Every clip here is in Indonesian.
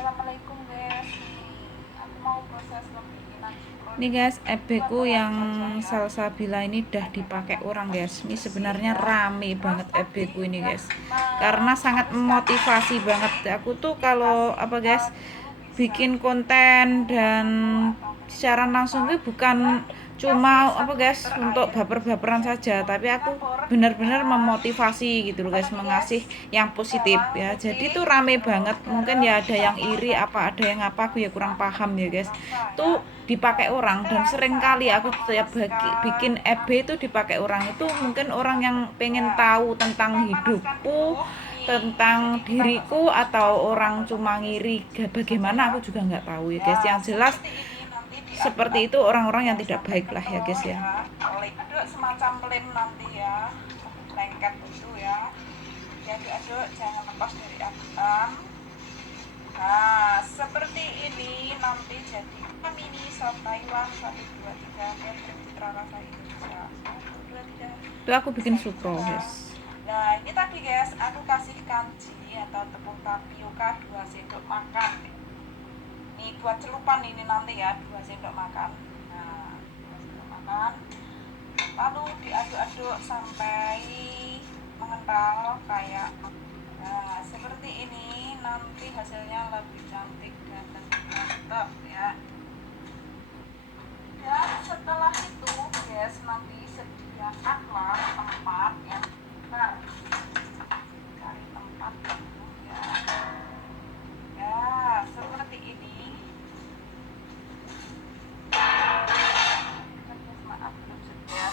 Assalamualaikum guys. Aku mau proses pembikinan sukrol. Ini guys, FB ku yang salsabila ini udah dipakai orang guys. Ini sebenarnya rame banget FB ku ini guys, karena sangat memotivasi banget. Aku tuh kalau apa guys, bikin konten dan secara langsung itu bukan cuma apa guys untuk baper-baperan saja, tapi aku benar-benar memotivasi gitu loh guys, mengasih yang positif ya. Jadi tuh rame banget, mungkin ya ada yang iri apa ada yang apa, aku ya kurang paham ya guys. Tuh dipakai orang, dan sering kali aku setiap bikin FB itu dipakai orang. Itu mungkin orang yang pengen tahu tentang hidupku, tentang diriku, atau orang cuma ngiri bagaimana, aku juga nggak tahu ya guys. Yang jelas seperti itu orang-orang yang tidak baik lah ya guys ya. Aduk semacam lem nanti ya, lengket itu ya. Aduk jangan lepas dari adukan. Nah, seperti ini nanti jadi mini sop Taiwan 1 2 3 Citra Rasa Indonesia 1 2 3. Itu aku bikin sukro guys. Nah, ini tadi guys, aku kasih kanji atau tepung tapioka 2 sendok makan. Ini buat celupan ini nanti ya, 2 sendok makan. Nah, 2 sendok makan. Lalu diaduk-aduk sampai mengental kayak seperti ini. Nanti hasilnya lebih cantik dan lebih mantap ya. Dan setelah itu guys, nanti sediakanlah tempat yang benar. Cari tempat dulu ya. Ya, seperti ini. Maaf belum sedia.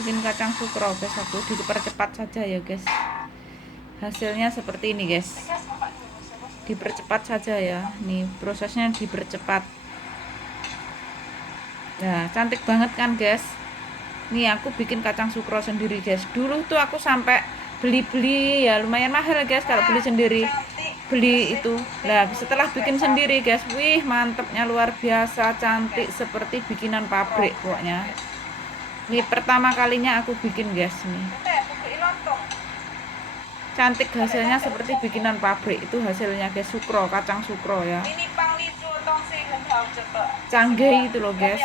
Bikin kacang sukro guys, aku dipercepat saja ya guys. Hasilnya seperti ini guys, dipercepat saja ya. Nih prosesnya dipercepat. Nah cantik banget kan guys. Nih aku bikin kacang sukro sendiri guys. Dulu tuh aku sampai beli-beli ya, lumayan mahal guys kalau beli sendiri. Beli itu. Nah setelah bikin sendiri guys, wih mantepnya luar biasa, cantik seperti bikinan pabrik pokoknya. Ini pertama kalinya aku bikin guys nih. Cantik hasilnya seperti bikinan pabrik. Itu hasilnya guys, sukro, kacang sukro ya. Canggih itu loh guys.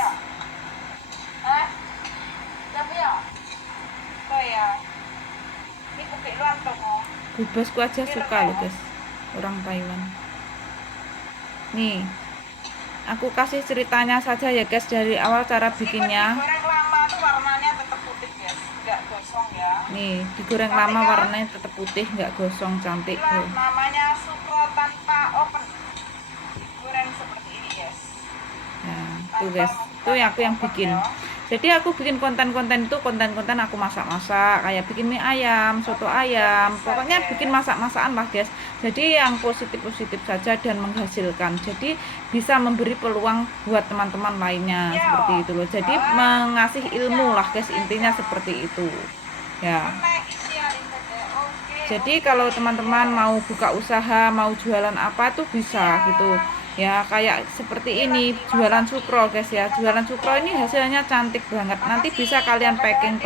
Bubasku aja suka loh guys, orang Taiwan. Nih aku kasih ceritanya saja ya guys, dari awal cara bikinnya. Nih digoreng lama warnanya tetap putih, nggak gosong, cantik tuh. Namanya sukro tanpa oven. Goreng seperti ini guys. Nah tuh guys, itu aku yang bikin. Jadi aku bikin konten-konten itu konten-konten aku masak-masak, kayak bikin mie ayam, soto ayam, pokoknya bikin masak-masakan lah guys. Jadi yang positif-positif saja dan menghasilkan. Jadi bisa memberi peluang buat teman-teman lainnya seperti itu loh. Jadi mengasih ilmu lah guys, intinya seperti itu. Ya. Jadi kalau teman-teman mau buka usaha, mau jualan apa tuh bisa gitu. Ya kayak seperti ini, jualan sukro guys ya. Jualan sukro ini hasilnya cantik banget. Nanti bisa kalian packing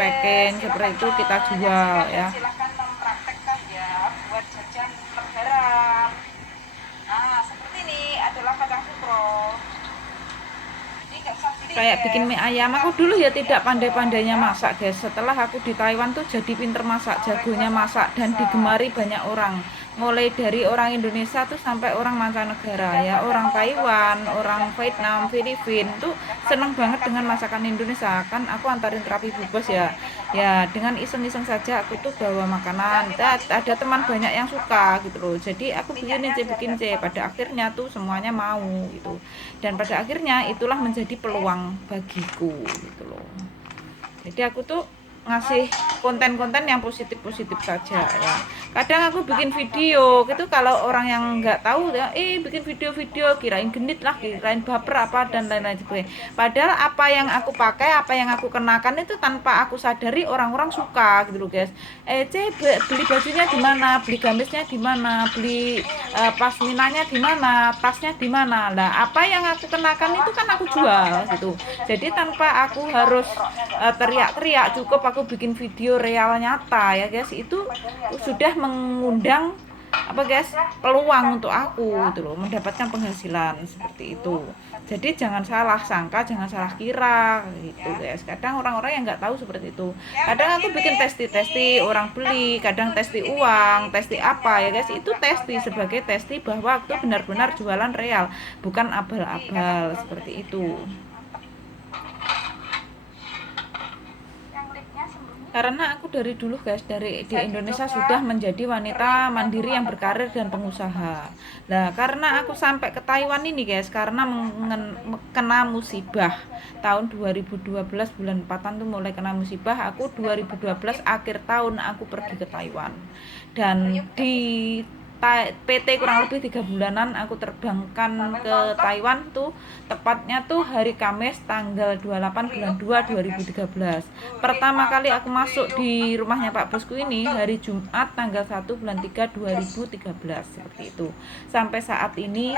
seperti itu, kita jual ya. Silahkan mempraktekkan ya buat jajan lebaran. Nah seperti ini adalah kacang sukro. Kayak bikin mie ayam, aku dulu ya tidak pandai-pandainya masak guys. Setelah aku di Taiwan tuh jadi pinter masak, jagonya masak, dan digemari banyak orang. Mulai dari orang Indonesia tuh sampai orang mancanegara ya, orang Taiwan, orang Vietnam, Filipina tuh seneng banget dengan masakan Indonesia. Kan aku antarin terapi bubas ya. Ya dengan iseng-iseng saja aku tuh bawa makanan. Ada teman banyak yang suka gitu loh. Jadi aku bikin C. Pada akhirnya tuh semuanya mau gitu. Dan pada akhirnya itulah menjadi peluang bagiku gitu loh. Jadi aku tuh ngasih konten-konten yang positif-positif saja ya. Kadang aku bikin video gitu, kalau orang yang nggak tahu ya, bikin video-video kirain genit lah, kirain baper apa dan lain-lain sebagainya. Padahal apa yang aku pakai, apa yang aku kenakan itu tanpa aku sadari orang-orang suka gitu loh guys. Beli bajunya di mana, beli gamisnya di mana, beli pasminanya di mana, tasnya di mana. Lah apa yang aku kenakan itu kan aku jual gitu. Jadi tanpa aku harus teriak-teriak, cukup aku bikin video real nyata ya guys, itu sudah mengundang apa guys, peluang untuk aku gitu loh, mendapatkan penghasilan seperti itu. Jadi jangan salah sangka, jangan salah kira gitu guys. Kadang orang-orang yang nggak tahu seperti itu. Kadang aku bikin testi orang beli, kadang testi uang, testi apa ya guys. Itu testi sebagai testi bahwa aku benar-benar jualan real, bukan abal-abal seperti itu. Karena aku dari dulu guys, dari di Indonesia sudah menjadi wanita mandiri yang berkarir dan pengusaha. Nah, karena aku sampai ke Taiwan ini guys, karena kena musibah tahun 2012 bulan 4-an tuh mulai kena musibah. Aku 2012 akhir tahun aku pergi ke Taiwan. Dan di PT kurang lebih 3 bulanan aku terbangkan ke Taiwan tuh, tepatnya tuh hari Kamis tanggal 28 bulan 2 2013. Pertama kali aku masuk di rumahnya Pak Bosku ini hari Jumat tanggal 1 bulan 3 2013 seperti itu. Sampai saat ini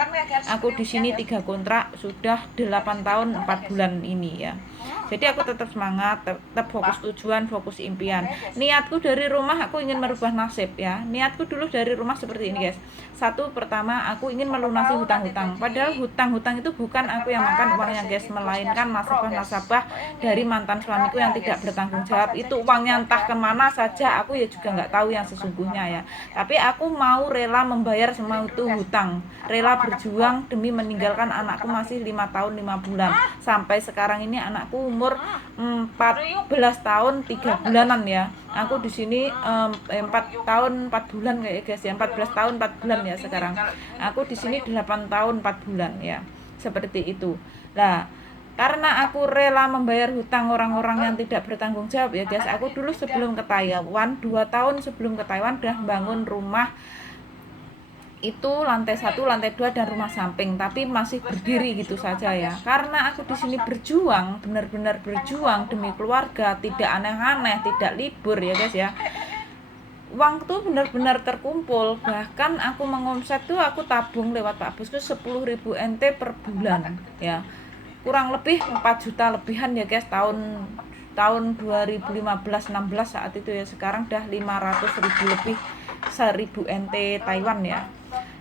aku di sini 3 kontrak, sudah 8 tahun 4 bulan ini ya. Jadi aku tetap semangat, tetap fokus tujuan, fokus impian. Niatku dari rumah aku ingin merubah nasib ya. Niatku dulu dari rumah seperti ini guys. Satu, pertama aku ingin melunasi hutang-hutang. Padahal hutang-hutang itu bukan aku yang makan uangnya guys, melainkan nasabah-nasabah dari mantan suamiku yang tidak bertanggung jawab. Itu uangnya entah kemana saja, aku ya juga nggak tahu yang sesungguhnya ya. Tapi aku mau rela membayar semua itu hutang, rela berjuang demi meninggalkan anakku masih 5 tahun 5 bulan. Sampai sekarang ini anakku umur 14 tahun 3 bulanan ya. Aku di sini 4 tahun 4 bulan kayak guys ya. 14 tahun 4 bulan ya sekarang. Aku di sini 8 tahun 4 bulan ya. Seperti itu. Nah, karena aku rela membayar hutang orang-orang yang tidak bertanggung jawab ya guys. Aku dulu sebelum ke Taiwan, 2 tahun sebelum ke Taiwan udah bangun rumah itu lantai 1, lantai 2 dan rumah samping, tapi masih berdiri gitu saja ya. Karena aku di sini berjuang, benar-benar berjuang demi keluarga, tidak aneh-aneh, tidak libur ya guys ya. Uang tuh benar-benar terkumpul, bahkan aku mengomset tuh aku tabung lewat Pak Bosku 10.000 NT per bulan ya. Kurang lebih 4 juta lebihan ya guys tahun 2015-16 saat itu ya. Sekarang udah 500.000 lebih, 1.000 NT Taiwan ya.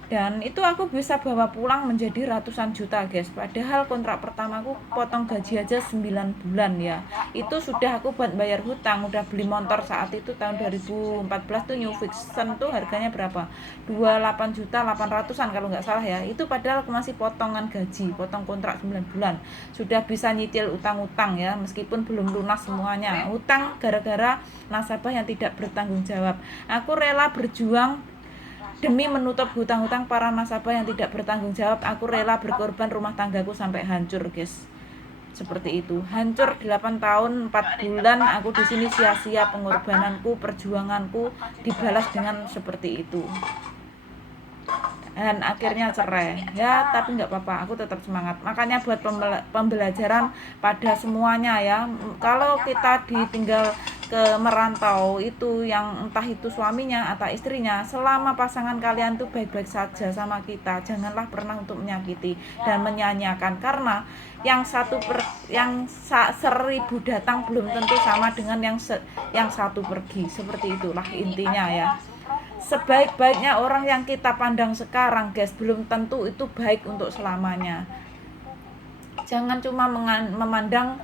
Dan itu aku bisa bawa pulang menjadi ratusan juta guys. Padahal kontrak pertamaku potong gaji aja 9 bulan ya. Itu sudah aku buat bayar hutang, udah beli motor saat itu tahun 2014 tuh New Vixen tuh harganya berapa? 28 juta 800-an kalau nggak salah ya. Itu padahal aku masih potongan gaji, potong kontrak 9 bulan. Sudah bisa nyicil utang-utang ya, meskipun belum lunas semuanya. Utang gara-gara nasabah yang tidak bertanggung jawab. Aku rela berjuang demi menutup hutang-hutang para nasabah yang tidak bertanggung jawab. Aku rela berkorban rumah tanggaku sampai hancur guys. Seperti itu. Hancur 8 tahun 4 bulan aku di sini sia-sia, pengorbananku, perjuanganku dibalas dengan seperti itu. Dan akhirnya cerai ya, tapi nggak apa-apa, aku tetap semangat. Makanya buat pembelajaran pada semuanya ya, kalau kita ditinggal ke merantau itu, yang entah itu suaminya atau istrinya, selama pasangan kalian tuh baik-baik saja sama kita, janganlah pernah untuk menyakiti dan menyanyiakan. Karena yang 1000 datang belum tentu sama dengan yang 1 pergi. Seperti itulah intinya ya. Sebaik-baiknya orang yang kita pandang sekarang guys, belum tentu itu baik untuk selamanya. Jangan cuma memandang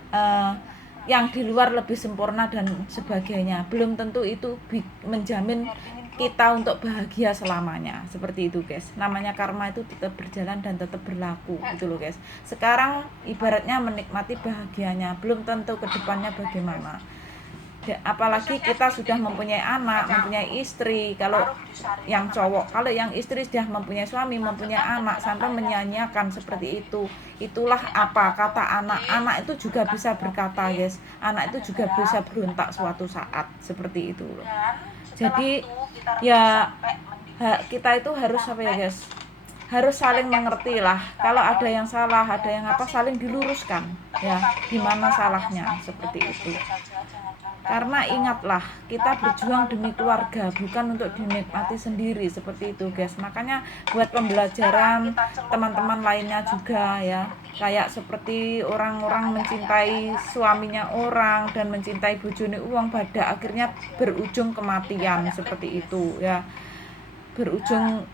yang di luar lebih sempurna dan sebagainya. Belum tentu itu menjamin kita untuk bahagia selamanya. Seperti itu guys. Namanya karma itu tetap berjalan dan tetap berlaku gitu loh guys. Sekarang ibaratnya menikmati bahagianya, belum tentu ke depannya bagaimana. Apalagi kita sudah mempunyai anak, mempunyai istri. Kalau yang cowok, kalau yang istri sudah mempunyai suami, mempunyai anak, sampai menyanyiakan seperti itu, itulah apa kata anak itu juga bisa berkata guys. Anak itu juga bisa berontak suatu saat, seperti itu loh. Jadi ya kita itu harus apa ya guys, harus saling mengerti lah. Kalau ada yang salah, ada yang apa, saling diluruskan ya, gimana salahnya, seperti itu. Karena ingatlah, kita berjuang demi keluarga, bukan untuk dinikmati sendiri, seperti itu guys. Makanya buat pembelajaran teman-teman lainnya juga ya, kayak seperti orang-orang mencintai suaminya orang dan mencintai bojone uang, pada akhirnya berujung kematian, seperti itu ya. berujung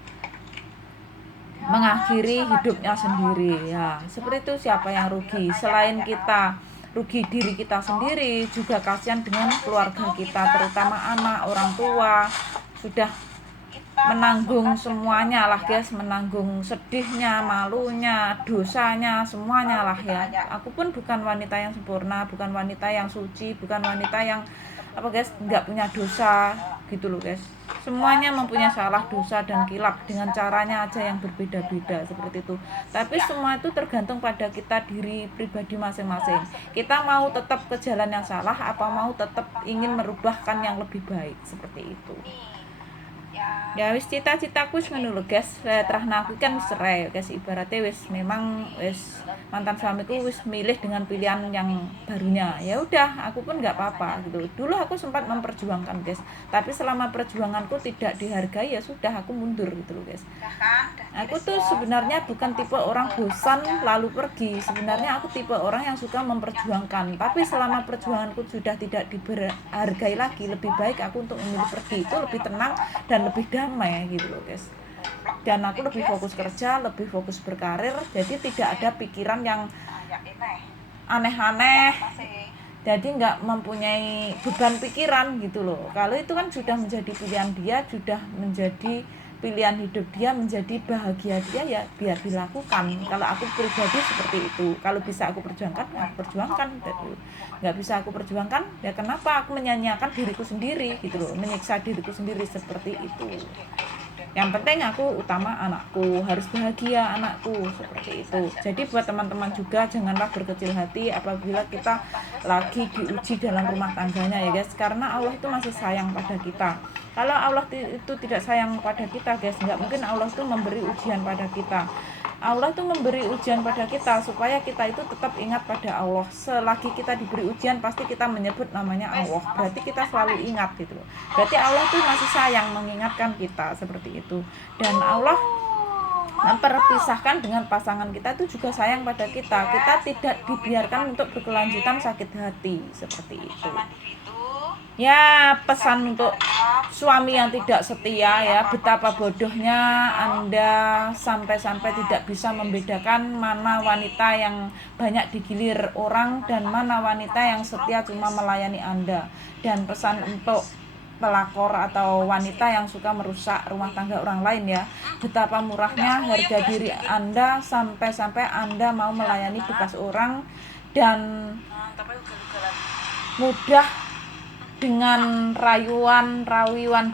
mengakhiri hidupnya sendiri. Ya, seperti itu. Siapa yang rugi? Selain kita rugi diri kita sendiri, juga kasihan dengan keluarga kita, terutama anak, orang tua sudah menanggung semuanya lah guys, menanggung sedihnya, malunya, dosanya, semuanya lah ya. Aku pun bukan wanita yang sempurna, bukan wanita yang suci, bukan wanita yang apa guys, nggak punya dosa gitu loh guys. Semuanya mempunyai salah, dosa, dan kilap dengan caranya aja yang berbeda-beda seperti itu. Tapi semua itu tergantung pada kita diri pribadi masing-masing. Kita mau tetap ke jalan yang salah, apa mau tetap ingin merubahkan yang lebih baik seperti itu. Ya wis cita-citaku wis ngono lho guys. Terahna aku kan wis cerai guys, ibaratnya wis memang wis mantan suamiku wis milih dengan pilihan yang barunya. Ya udah, aku pun nggak apa-apa gitu. Dulu aku sempat memperjuangkan guys, tapi selama perjuanganku tidak dihargai ya sudah, aku mundur gitu loh guys. Aku tuh sebenarnya bukan tipe orang bosan lalu pergi. Sebenarnya aku tipe orang yang suka memperjuangkan, tapi selama perjuanganku sudah tidak dihargai lagi, lebih baik aku untuk memilih pergi. Itu lebih tenang dan lebih damai gitu loh guys. Dan aku lebih fokus kerja, lebih fokus berkarir, jadi tidak ada pikiran yang aneh-aneh, jadi nggak mempunyai beban pikiran gitu loh. Kalau itu kan sudah menjadi pilihan dia, sudah menjadi pilihan hidup dia, menjadi bahagia dia, ya biar dilakukan. Kalau aku pribadi seperti itu. Kalau bisa aku perjuangkan, aku perjuangkan gitu. Nggak bisa aku perjuangkan, ya kenapa aku menyanyiakan diriku sendiri gitu loh, menyiksa diriku sendiri seperti itu. Yang penting aku utama anakku, harus bahagia anakku seperti itu. Jadi buat teman-teman juga janganlah berkecil hati apabila kita lagi diuji dalam rumah tangganya ya guys, karena Allah itu masih sayang pada kita. Kalau Allah itu tidak sayang pada kita guys, nggak mungkin Allah itu memberi ujian pada kita. Allah itu memberi ujian pada kita supaya kita itu tetap ingat pada Allah. Selagi kita diberi ujian pasti kita menyebut namanya Allah, berarti kita selalu ingat gitu loh. Berarti Allah itu masih sayang mengingatkan kita seperti itu. Dan Allah memperpisahkan dengan pasangan kita itu juga sayang pada kita. Kita tidak dibiarkan untuk berkelanjutan sakit hati seperti itu. Ya, pesan untuk suami yang tidak setia ya, betapa bodohnya Anda sampai-sampai tidak bisa membedakan mana wanita yang banyak digilir orang dan mana wanita yang setia cuma melayani Anda. Dan pesan untuk pelakor atau wanita yang suka merusak rumah tangga orang lain ya, betapa murahnya harga diri Anda sampai-sampai Anda mau melayani bekas orang dan mudah dengan rawian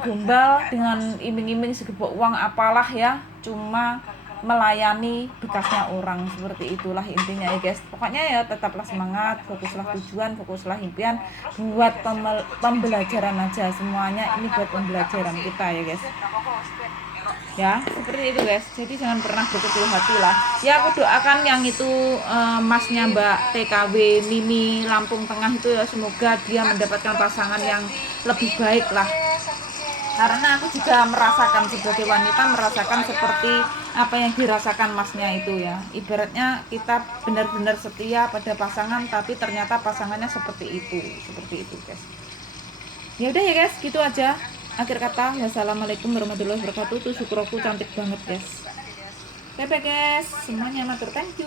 gombal, dengan iming-iming segebok uang apalah ya, cuma melayani bekasnya orang. Seperti itulah intinya ya guys. Pokoknya ya tetaplah semangat, fokuslah tujuan, fokuslah impian, buat pembelajaran aja semuanya. Ini buat pembelajaran kita ya guys. Ya seperti itu guys, jadi jangan pernah berkecil hati lah ya. Aku doakan yang itu masnya Mbak TKW Mimi Lampung Tengah itu ya, semoga dia mendapatkan pasangan yang lebih baik lah, karena aku juga merasakan sebagai wanita, merasakan seperti apa yang dirasakan masnya itu ya. Ibaratnya kita benar-benar setia pada pasangan tapi ternyata pasangannya seperti itu guys. Ya udah ya guys, gitu aja. Akhir kata, wassalamualaikum warahmatullahi wabarakatuh. Tuh syukur aku cantik banget guys. Bye bye guys, semuanya matur, thank you.